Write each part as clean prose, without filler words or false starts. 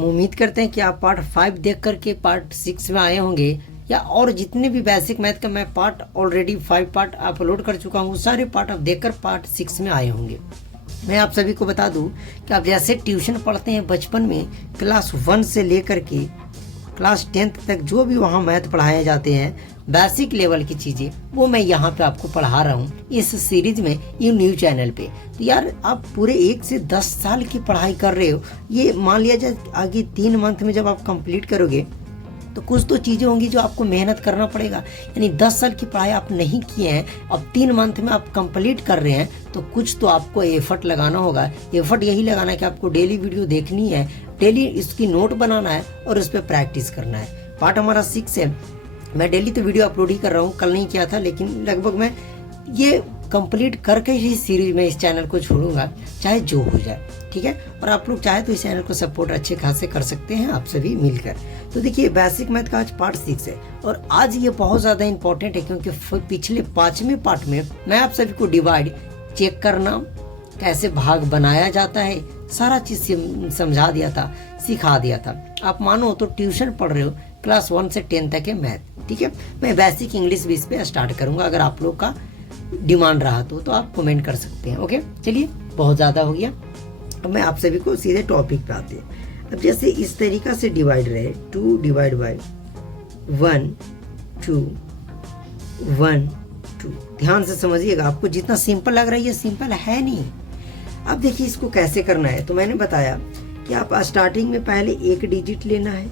हम उम्मीद करते हैं कि आप पार्ट 5 देख करके पार्ट 6 में आए होंगे, या और जितने भी बेसिक मैथ का मैं पार्ट ऑलरेडी 5 पार्ट अपलोड कर चुका हूँ, सारे पार्ट आप देखकर पार्ट 6 में आए होंगे। मैं आप सभी को बता दूं कि आप जैसे ट्यूशन पढ़ते हैं बचपन में, क्लास 1 से लेकर के क्लास 10th तक जो भी वहाँ मैथ पढ़ाए जाते हैं बेसिक लेवल की चीज़ें, वो मैं यहाँ पे आपको पढ़ा रहा हूँ इस सीरीज में, ये न्यू चैनल पे। तो यार आप पूरे 1 से 10 साल की पढ़ाई कर रहे हो, ये मान लिया जाए आगे 3 मंथ में जब आप कंप्लीट करोगे तो कुछ तो चीज़ें होंगी जो आपको मेहनत करना पड़ेगा। यानी 10 साल की पढ़ाई आप नहीं किए हैं, अब 3 मंथ में आप कंप्लीट कर रहे हैं, तो कुछ तो आपको एफर्ट लगाना होगा। एफर्ट यही लगाना है कि आपको डेली वीडियो देखनी है, डेली इसकी नोट बनाना है और उस पर प्रैक्टिस करना है। पार्ट हमारा 6 है। मैं डेली तो वीडियो अपलोड ही कर रहा हूँ, कल नहीं किया था, लेकिन लगभग मैं ये कंप्लीट करके ही सीरीज में इस चैनल को छोड़ूंगा, चाहे जो हो जाए, ठीक है। और आप लोग चाहे तो इस चैनल को सपोर्ट अच्छे खासे कर सकते हैं आप सभी मिलकर। तो देखिए बेसिक मैथ का आज पार्ट 6 है, और आज ये बहुत ज़्यादा इंपॉर्टेंट है क्योंकि पिछले 5वें पार्ट में मैं आप सभी को डिवाइड, चेक करना, कैसे भाग बनाया जाता है, सारा चीज़ समझा दिया था, सिखा दिया था। आप मानो तो ट्यूशन पढ़ रहे हो क्लास 1 से 10 तक है मैथ, ठीक है। मैं बेसिक इंग्लिश भी इस पे स्टार्ट करूंगा, अगर आप लोग का डिमांड रहा तो आप कमेंट कर सकते हैं। ओके, चलिए बहुत ज़्यादा हो गया, अब मैं आप सभी को सीधे टॉपिक पे आते हैं। अब जैसे इस तरीका से डिवाइड रहे 2 डिवाइड बाई 1 2 1 2, ध्यान से समझिएगा, आपको जितना सिंपल लग रहा है ये सिंपल है नहीं। अब देखिए इसको कैसे करना है, तो मैंने बताया कि आप स्टार्टिंग में पहले 1 डिजिट लेना है।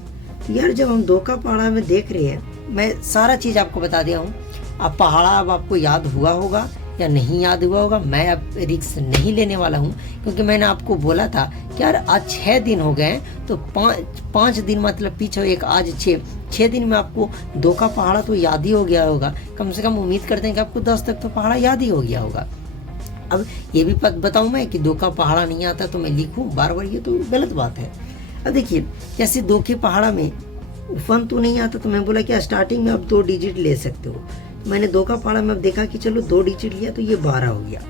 तो यार जब हम 2 का पहाड़ा में देख रहे हैं, मैं सारा चीज़ आपको बता दिया हूँ। अब पहाड़ा अब आपको याद हुआ होगा या नहीं याद हुआ होगा, मैं अब रिक्स नहीं लेने वाला हूँ, क्योंकि मैंने आपको बोला था कि यार आज 6 दिन हो गए, तो 5 दिन मतलब पीछे एक, आज 6 दिन में आपको 2 का पहाड़ा तो याद ही हो गया होगा। कम से कम उम्मीद करते हैं कि आपको 10 तक तो पहाड़ा याद ही हो गया होगा। अब ये भी बताऊँ मैं कि 2 का पहाड़ा नहीं आता तो मैं लिखूँ बार बार, ये तो गलत बात है। अब देखिए जैसे 2 के पहाड़ा में 1 तो नहीं आता, तो मैं बोला कि स्टार्टिंग में आप 2 डिजिट ले सकते हो। मैंने 2 का पहाड़ा में अब देखा कि चलो 2 डिजिट लिया तो ये 12 हो गया।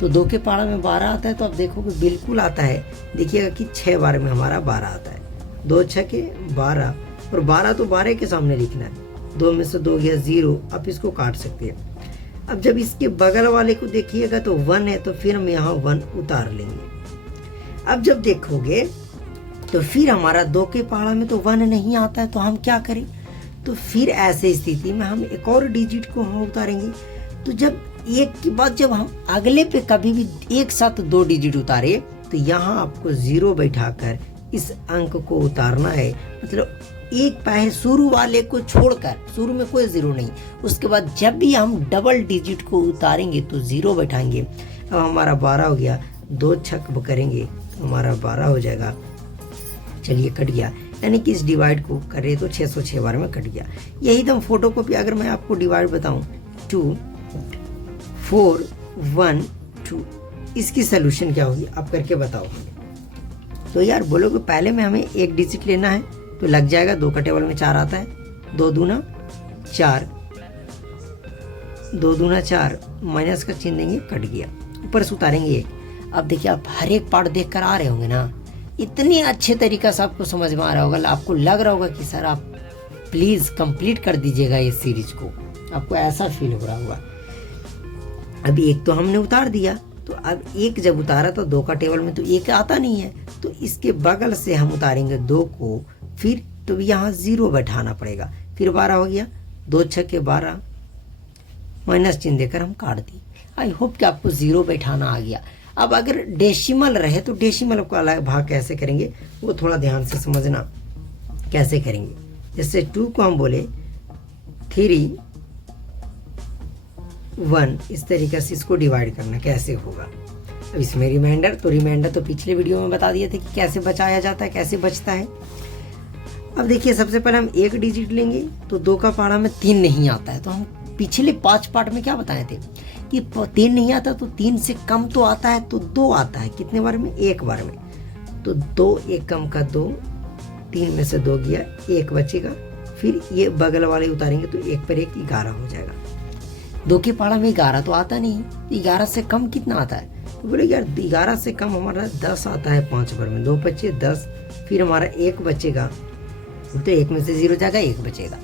तो 2 के पहाड़ा में 12 आता है, तो आप देखोगे बिल्कुल आता है। देखिएगा कि 6 बार में हमारा 12 आता है, 2 6 12, और 12 तो 12 के सामने लिखना है। 2 में से 2 गया 0, आप इसको काट सकते हैं। अब जब इसके बगल वाले को देखिएगा तो 1 है, तो फिर हम यहाँ 1 उतार लेंगे। अब जब देखोगे तो फिर हमारा 2 के पहाड़ा में तो 1 नहीं आता है, तो हम क्या करें, तो फिर ऐसे स्थिति में हम एक और डिजिट को हम उतारेंगे। तो जब एक के बाद जब हम अगले पे कभी भी एक साथ 2 डिजिट उतारे, तो यहाँ आपको 0 बैठाकर इस अंक को उतारना है। मतलब एक पहले शुरू वाले को छोड़कर, शुरू में कोई 0 नहीं, उसके बाद जब भी हम डबल डिजिट को उतारेंगे तो 0 बैठाएंगे। अब हमारा 12 हो गया, 2 छक करेंगे हमारा 12 हो जाएगा। चलिए कट गया, यानी कि इस डिवाइड को करे तो 606 बार में कट गया। यही तो फोटो कॉपी अगर मैं आपको डिवाइड बताऊं 2 4 1 2, इसकी सोल्यूशन क्या होगी आप करके बताओ। तो यार बोलोगे पहले में हमें 1 डिजिट लेना है, तो लग जाएगा। 2 का टेबल में 4 आता है, 2 दूना 4, 2 दूना 4, माइनस का चिन्ह देंगे, कट गया। ऊपर से उतारेंगे 1। अब देखिए आप हर एक पार्ट देख कर आ रहे होंगे ना, इतनी अच्छे तरीका से आपको समझ में आ रहा होगा, आपको लग रहा होगा कि सर आप प्लीज़ कंप्लीट कर दीजिएगा इस सीरीज को, आपको ऐसा फील हो रहा होगा। अभी 1 तो हमने उतार दिया, तो अब 1 जब उतारा तो 2 का टेबल में तो 1 आता नहीं है, तो इसके बगल से हम उतारेंगे 2 को, फिर तो यहाँ 0 बैठाना पड़ेगा। फिर 12 हो गया, 2 6 12, माइनस चिन्ह देकर हम काट दिए। आई होप कि आपको 0 बैठाना आ गया। अब अगर डेसिमल रहे तो डेसिमल को अलग भाग कैसे करेंगे, वो थोड़ा ध्यान से समझना कैसे करेंगे। जैसे 2 को हम बोले 3 1, इस तरीके से इसको डिवाइड करना कैसे होगा। अब इसमें रिमाइंडर तो पिछले वीडियो में बता दिए थे कि कैसे बचाया जाता है, कैसे बचता है। अब देखिए सबसे पहले हम 1 डिजिट लेंगे, तो 2 का पहाड़ा में 3 नहीं आता है, तो हम पिछले 5 पार्ट में क्या बताए थे कि 3 नहीं आता, तो 3 से कम तो आता है, तो 2 आता है। कितने बार में, 1 बार में। तो 2 1 कम का 2, 3 में से 2 गया, 1 बचेगा। फिर ये बगल वाले उतारेंगे तो 1 पर 1 11 हो जाएगा। 2 के पहाड़ा में 11 तो आता नहीं, 11 से कम कितना आता है, तो बोले यार 11 से कम हमारा 10 आता है 5 बार में। 2 बचे 10, फिर हमारा 1 बचेगा, तो 1 में से 0 जाएगा, 1 बचेगा।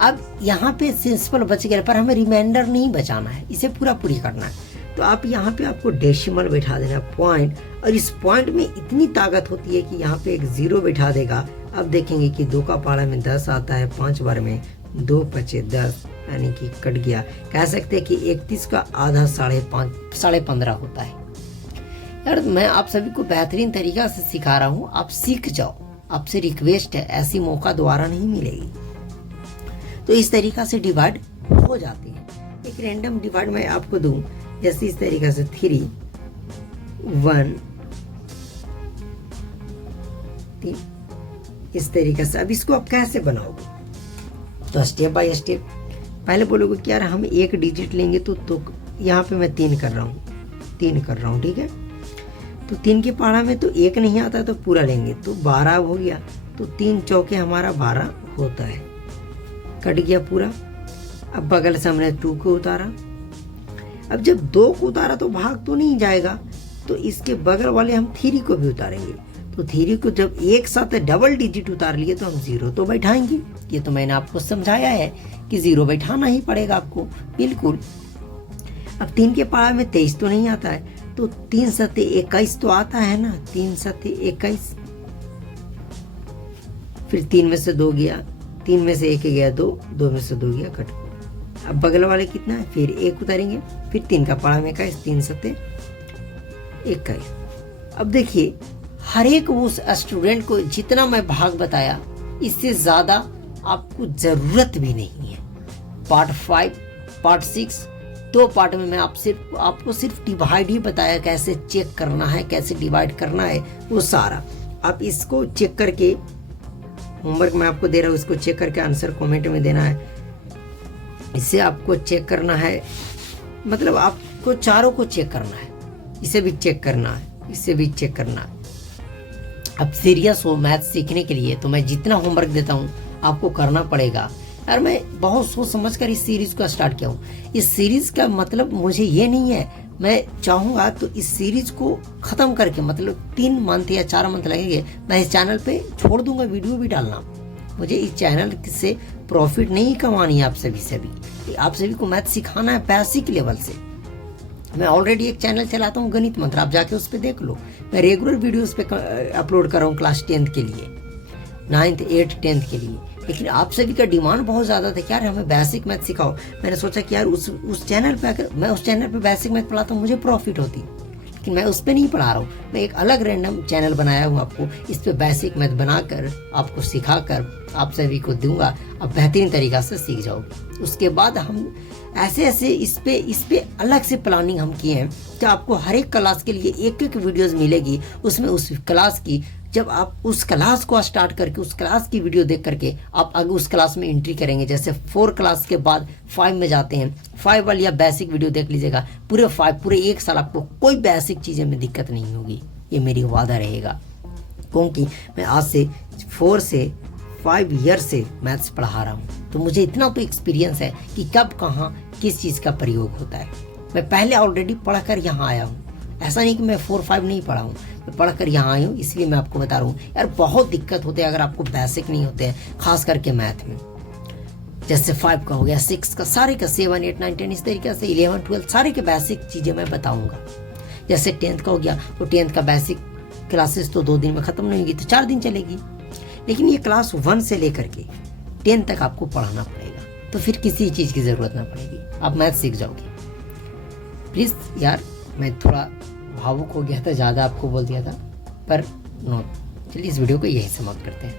अब यहाँ पे सिंपल बच गया, पर हमें रिमाइंडर नहीं बचाना है, इसे पूरी करना है। तो आप यहाँ पे आपको डेसिमल बैठा देना, पॉइंट, और इस पॉइंट में इतनी ताकत होती है कि यहाँ पे एक 0 बैठा देगा। अब देखेंगे कि 2 का पहाड़ा में 10 आता है, 5 बार में 2 पचे 10, यानी कि कट गया। कह सकते हैं कि 31 का आधा 15.5 होता है। यार मैं आप सभी को बेहतरीन तरीका से सिखा रहा हूँ, आप सीख जाओ, आपसे रिक्वेस्ट है, ऐसी मौका दोबारा नहीं मिलेगी। तो इस तरीका से डिवाइड हो जाते हैं। एक रैंडम डिवाइड मैं आपको दूं, जैसे इस तरीका से 3 1 3, इस तरीके से। अब इसको आप कैसे बनाओगे, तो स्टेप बाय स्टेप पहले बोलोगे कि यार हम 1 डिजिट लेंगे, तो यहाँ पे मैं 3 कर रहा हूँ, ठीक है। तो 3 के पहाड़ा में तो 1 नहीं आता, तो पूरा लेंगे, तो 12 हो गया। तो 3 चौके हमारा 12 होता है, कट गया पूरा। अब बगल से हमने 2 को उतारा। अब जब 2 को उतारा तो भाग तो नहीं जाएगा, तो इसके बगल वाले हम 3 को भी उतारेंगे। तो 3 को जब एक साथ डबल डिजिट उतार लिए तो हम 0 तो बैठाएंगे। ये तो मैंने आपको समझाया है कि 0 बैठाना ही पड़ेगा आपको, बिल्कुल। अब 3 के पहाड़ा में 23 तो नहीं आता है, तो 3 सते 21 तो आता है ना, 3 सते 21। फिर 3 में से 2 गया, 3 में से 1 गया 2, 2 में से 2 गया, कट। अब बगल वाले कितना है, फिर 1 उतारेंगे, फिर 3 का पहाड़ा में 21, 3 सते 21। अब देखिए हर एक उस स्टूडेंट को जितना मैं भाग बताया, इससे ज़्यादा आपको ज़रूरत भी नहीं है। पार्ट 5, पार्ट 6, 2 पार्ट में मैं आपको सिर्फ डिवाइड ही बताया, कैसे चेक करना है, कैसे डिवाइड करना है, वो सारा। आप इसको चेक करके, होमवर्क मैं आपको दे रहा हूँ, इसको चेक करके आंसर कमेंट में देना है। इससे आपको चेक करना है, मतलब आपको चारों को चेक करना है, इसे भी चेक करना है, इसे भी चेक करना है। अब सीरियस हो मैथ सीखने के लिए तो मैं जितना होमवर्क देता हूँ आपको करना पड़ेगा। यार मैं बहुत सोच समझ कर इस सीरीज़ को स्टार्ट किया हूँ। इस सीरीज़ का मतलब मुझे ये नहीं है, मैं चाहूँगा तो इस सीरीज़ को ख़त्म करके, मतलब 3 मंथ या 4 मंथ लगेंगे, मैं इस चैनल पे छोड़ दूंगा वीडियो भी डालना। मुझे इस चैनल से प्रॉफिट नहीं कमानी है, आप सभी को मैथ सिखाना है बेसिक लेवल से। मैं ऑलरेडी एक चैनल चलाता हूँ गणित मंत्र, आप जाके उस पर देख लो। मैं रेगुलर वीडियोस पे अपलोड कर रहा हूँ क्लास 10th के लिए, 9th 8th 10th के लिए। लेकिन आप सभी का डिमांड बहुत ज़्यादा था कि यार हमें बेसिक मैथ सिखाओ। मैंने सोचा कि यार उस चैनल पे, अगर मैं उस चैनल पे बेसिक मैथ पढ़ाता हूँ मुझे प्रॉफिट होती, लेकिन मैं उस पर नहीं पढ़ा रहा हूँ। मैं एक अलग रैंडम चैनल बनाया हूँ आपको, इस पर बेसिक मैथ बनाकर आपको सिखाकर आप सभी को दूंगा, आप बेहतरीन तरीक़ा से सीख जाओगे। उसके बाद हम ऐसे इस पे अलग से प्लानिंग हम किए हैं कि आपको हर एक क्लास के लिए एक वीडियोस मिलेगी। उसमें उस क्लास की, जब आप उस क्लास को स्टार्ट करके उस क्लास की वीडियो देख करके आप आगे उस क्लास में एंट्री करेंगे। जैसे 4 क्लास के बाद 5 में जाते हैं, 5 वाली आप बेसिक वीडियो देख लीजिएगा, पूरे 1 साल आपको कोई बेसिक चीज़ें में दिक्कत नहीं होगी, ये मेरी वादा रहेगा। क्योंकि मैं आज से 4 से 5 ईयर से मैथ्स पढ़ा रहा हूँ, तो मुझे इतना तो एक्सपीरियंस है कि कब कहाँ किस चीज़ का प्रयोग होता है। मैं पहले ऑलरेडी पढ़ कर यहाँ आया हूँ, ऐसा नहीं कि मैं 4-5 नहीं पढ़ा हूँ, मैं पढ़ कर यहाँ आया हूँ, इसलिए मैं आपको बता रहा हूँ। यार बहुत दिक्कत होते हैं अगर आपको बेसिक नहीं होते हैं, खास करके मैथ में। जैसे 5 का हो गया, 6 का, सारे का, 7 8 9 10, इस तरीके से 11 12 सारे के बेसिक चीज़ें मैं बताऊँगा। जैसे 10th का हो गया, तो 10th का बेसिक क्लासेस तो 2 दिन में ख़त्म नहीं होगी, तो 4 दिन चलेगी। लेकिन ये क्लास 1 से लेकर के 10 तक आपको पढ़ाना पड़ेगा, तो फिर किसी चीज़ की ज़रूरत ना पड़ेगी, आप मैथ सीख जाओगे। प्लीज़ यार, मैं थोड़ा भावुक हो गया था, ज़्यादा आपको बोल दिया था, पर नो, चलिए इस वीडियो को यही समाप्त करते हैं।